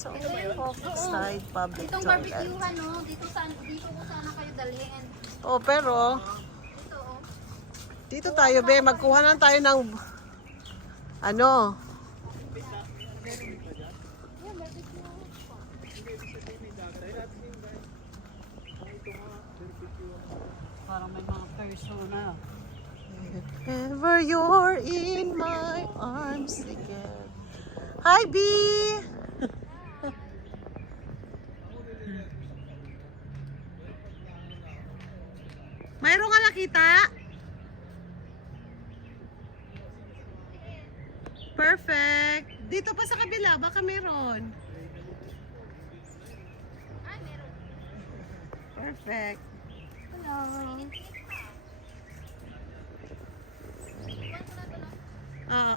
So, side public Itong toilet. barbecuehan, no? Dito ko sana kayo dalhin. Oh, pero Dito, oh. dito tayo, be. Magkuha na tayo ng ano. Parang may mga persona. If ever you're in my arms again. Hi, B! Mayroon ka nakita? Perfect. Dito pa sa kabila, baka meron. Ay, meron. Perfect. Hello. Ah.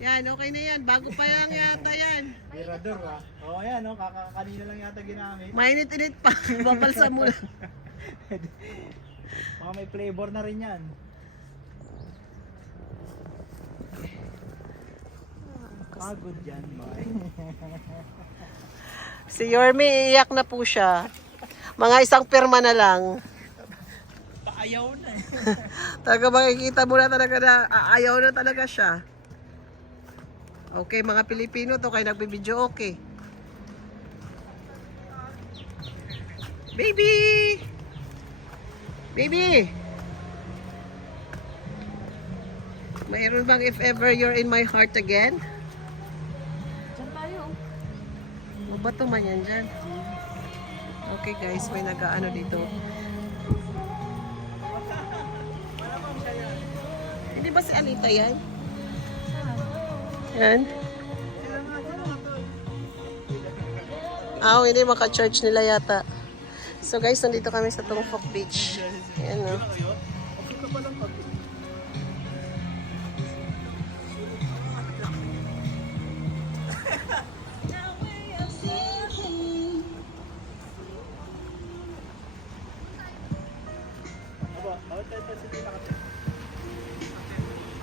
Yan, okay na yan. Bago pa lang yata yan. Mirador ba? Oo, yan, no? Kanina lang yata ginamit. Mainit-init pa. Babalsa mo lang. Mga may flavor na rin yan. Pagod yan, boy. Si Yorme, iiyak na po siya. Mga isang pirma na lang. Ayaw na eh. Talaga makikita mo na talaga na ayaw na talaga siya. Okay, mga Pilipino to, kayo nagbibideo, okay. Baby! Baby! Mayroon bang if ever you're in my heart again? Diyan tayo. O ba man yan dyan? Okay guys, may nag-ano dito. Hindi ba si Anita yan? Yan. Hindi maka-church nila yata. So guys, nandito kami sa Tungfok Beach. Ayan o.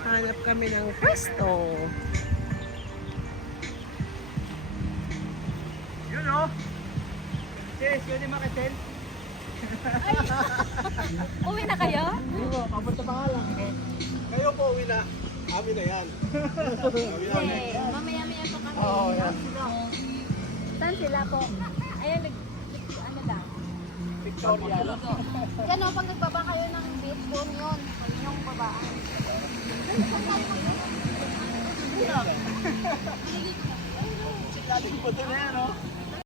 Hanap kami ng pwesto. Yun, oh! Sis, yun yung makatel. Uwi na kayo? Oo, papunta pa nga lang. Kayo po uwi na. Amin na yan. Hindi. Mamaya-maya pa kami. Oo, yan. Saan sila po? Ayan, ano daw? Victoria. Yan o, pag nagbaba kayo ng beach, doon yun. Sa inyong babaan. Siglaling po doon na yan, oh.